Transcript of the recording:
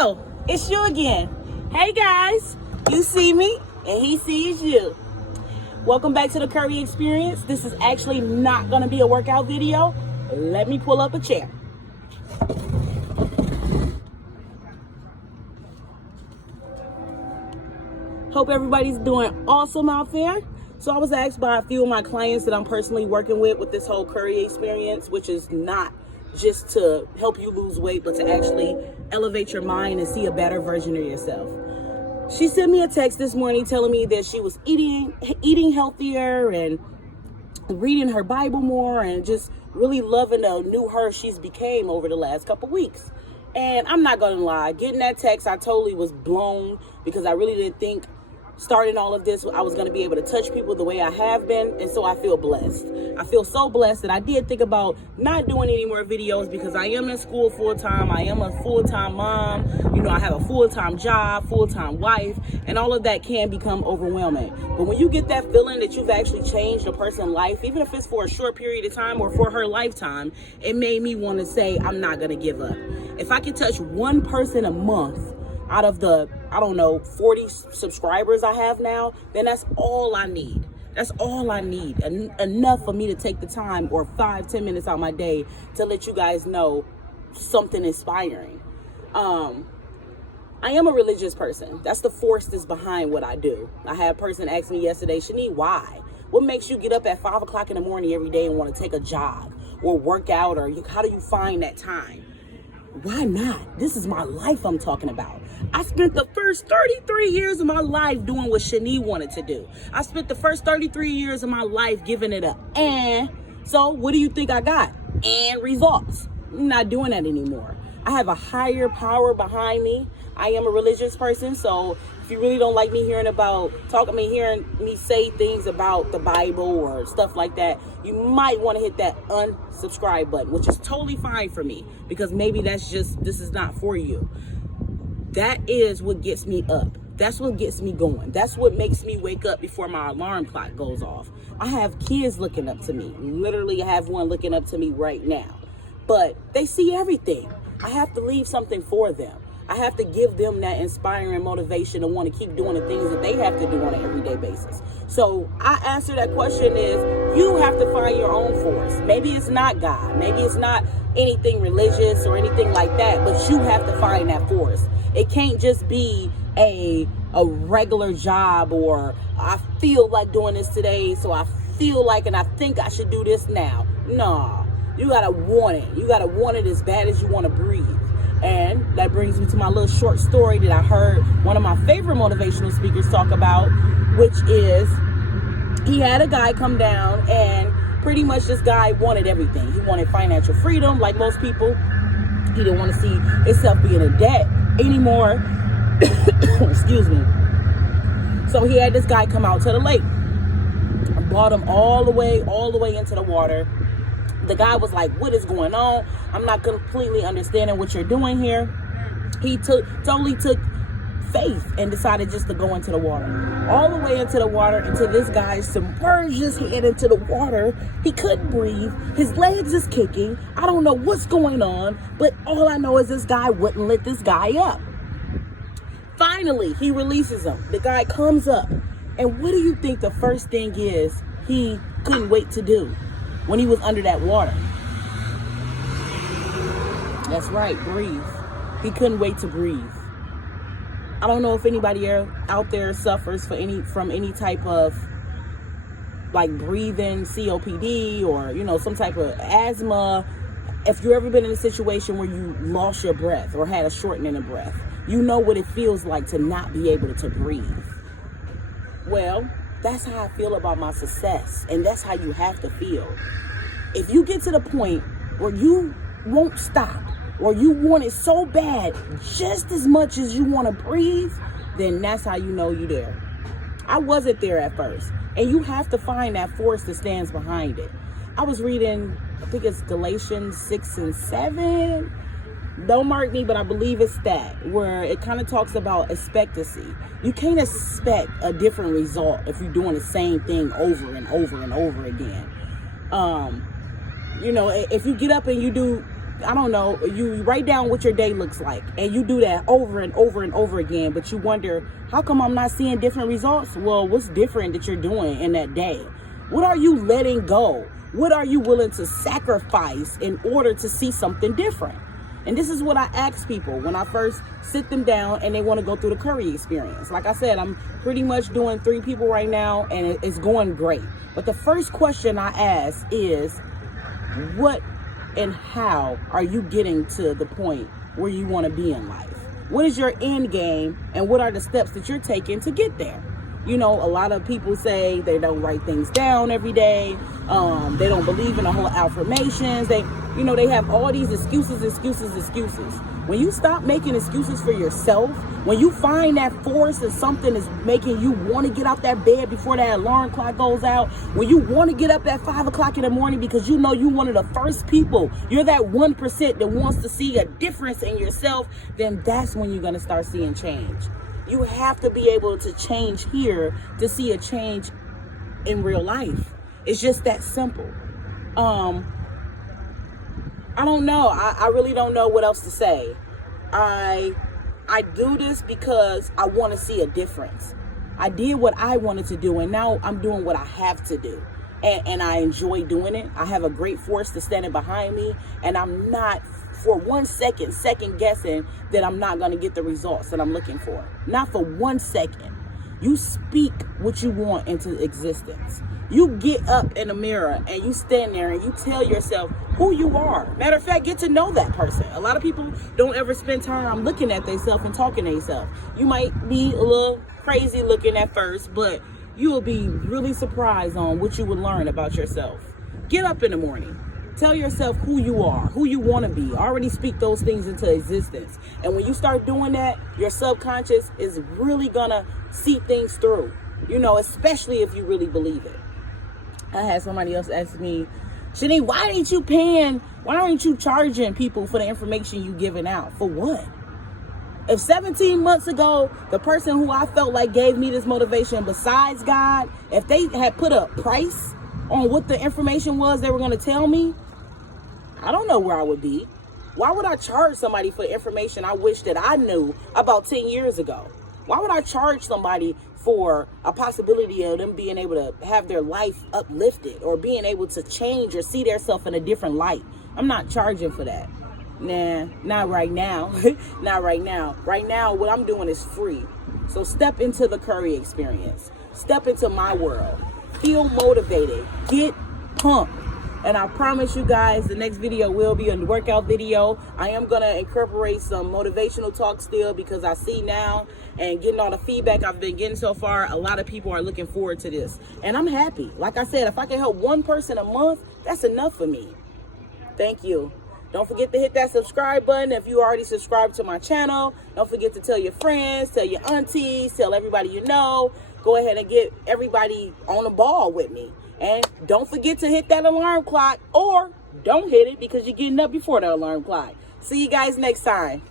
Oh, it's you again. Hey guys, you see me and he sees you. Welcome back to the Curry Experience. This is actually not going to be a workout video. Let me pull up a chair. Hope everybody's doing awesome out there. So I was asked by a few of my clients that I'm personally working with this whole Curry Experience, which is not just to help you lose weight, but to actually elevate your mind and see a better version of yourself. She sent me a text this morning telling me that she was eating healthier and reading her Bible more and just really loving the new her she's became over the last couple weeks. And I'm not gonna lie, getting that text, I totally was blown because I really didn't think starting all of this, I was going to be able to touch people the way I have been. And so I feel blessed. I feel so blessed that I did think about not doing any more videos because I am in school full time. I am a full-time mom. You know, I have a full-time job, full-time wife, and all of that can become overwhelming. But when you get that feeling that you've actually changed a person's life, even if it's for a short period of time or for her lifetime, it made me want to say, I'm not going to give up. If I could touch one person a month out of the, 40 subscribers I have now, then that's all I need. That's all I need. Enough for me to take the time or 5-10 minutes out of my day to let you guys know something inspiring. I am a religious person. That's the force that's behind what I do. I had a person ask me yesterday, Shani, why? What makes you get up at 5 o'clock in the morning every day and want to take a jog or work out, or how do you find that time? Why not? This is my life I'm talking about. I spent the first 33 years of my life doing what Shani wanted to do. I spent the first 33 years of my life giving it so what do you think I got? And results. I'm not doing that anymore. I have a higher power behind me. I am a religious person, so if you really don't like me hearing me say things about the Bible or stuff like that, you might want to hit that unsubscribe button, which is totally fine for me because maybe this is not for you. That is what gets me up. That's what gets me going. That's what makes me wake up before my alarm clock goes off. I have kids looking up to me. Literally, I have one looking up to me right now. But they see everything. I have to leave something for them. I have to give them that inspiring motivation to want to keep doing the things that they have to do on an everyday basis. So I answer that question is, you have to find your own force. Maybe it's not God. Maybe it's not anything religious or anything like that, but you have to find that force. It can't just be a regular job or I feel like doing this today, so I feel like and I think I should do this now. No, you got to want it. You got to want it as bad as you want to breathe. And that brings me to my little short story that I heard one of my favorite motivational speakers talk about, which is he had a guy come down and pretty much this guy wanted everything. He wanted financial freedom like most people. He didn't want to see himself being in debt anymore. Excuse me. So he had this guy come out to the lake, brought him all the way into the water. The guy was like, what is going on? I'm not completely understanding what you're doing here. He totally took faith and decided just to go into the water. All the way into the water until this guy submerged his head into the water. He couldn't breathe. His legs is kicking. I don't know what's going on, but all I know is this guy wouldn't let this guy up. Finally, he releases him. The guy comes up. And what do you think the first thing is he couldn't wait to do when he was under that water? That's right, breathe. He couldn't wait to breathe. I don't know if anybody out there suffers from any type of like breathing COPD or some type of asthma. If you've ever been in a situation where you lost your breath or had a shortening of breath, you know what it feels like to not be able to breathe. Well, that's how I feel about my success, and that's how you have to feel. If you get to the point where you won't stop or you want it so bad just as much as you want to breathe, then that's how you know you're there. I wasn't there at first, and you have to find that force that stands behind it. I was reading, I think it's Galatians 6 and 7. Don't mark me, but I believe it's that, where it kind of talks about expectancy. You can't expect a different result if you're doing the same thing over and over and over again. If you get up and you do I don't know, you write down what your day looks like, and you do that over and over and over again, but you wonder, how come I'm not seeing different results? Well, what's different that you're doing in that day? What are you letting go? What are you willing to sacrifice in order to see something different? And this is what I ask people when I first sit them down and they want to go through the Curry experience. Like I said, I'm pretty much doing 3 people right now, and it's going great. But the first question I ask is, what and how are you getting to the point where you want to be in life? What is your end game, and what are the steps that you're taking to get there? You know, a lot of people say they don't write things down every day. They don't believe in the whole affirmations. They have all these excuses. When you stop making excuses for yourself, when you find that force and something is making you want to get out that bed before that alarm clock goes out, when you want to get up at 5 o'clock in the morning because you know you're one of the first people, you're that 1% that wants to see a difference in yourself, then that's when you're going to start seeing change. You have to be able to change here to see a change in real life. It's just that simple. I don't know. I really don't know what else to say. I do this because I want to see a difference. I did what I wanted to do, and now I'm doing what I have to do. And I enjoy doing it. I have a great force that's standing behind me, and I'm not for 1 second guessing that I'm not going to get the results that I'm looking for. Not for 1 second. You speak what you want into existence. You get up in the mirror and you stand there and you tell yourself who you are. Matter of fact, get to know that person. A lot of people don't ever spend time looking at themselves and talking to themselves. You might be a little crazy looking at first, but you will be really surprised on what you would learn about yourself. Get up in the morning. Tell yourself who you are, who you want to be. Already speak those things into existence. And when you start doing that, your subconscious is really going to see things through, especially if you really believe it. I had somebody else ask me, Shani, why aren't you charging people for the information you giving out? For what? If 17 months ago, the person who I felt like gave me this motivation besides God, if they had put a price on what the information was they were going to tell me, I don't know where I would be. Why would I charge somebody for information I wish that I knew about 10 years ago? Why would I charge somebody for a possibility of them being able to have their life uplifted or being able to change or see themselves in a different light? I'm not charging for that. Nah, not right now. Not right now. Right now, what I'm doing is free. So step into the Curry experience. Step into my world. Feel motivated. Get pumped. And I promise you guys, the next video will be a workout video. I am going to incorporate some motivational talk still, because I see now, and getting all the feedback I've been getting so far, a lot of people are looking forward to this. And I'm happy. Like I said, if I can help one person a month, that's enough for me. Thank you. Don't forget to hit that subscribe button if you already subscribed to my channel. Don't forget to tell your friends, tell your aunties, tell everybody you know. Go ahead and get everybody on the ball with me. And don't forget to hit that alarm clock, or don't hit it because you're getting up before the alarm clock. See you guys next time.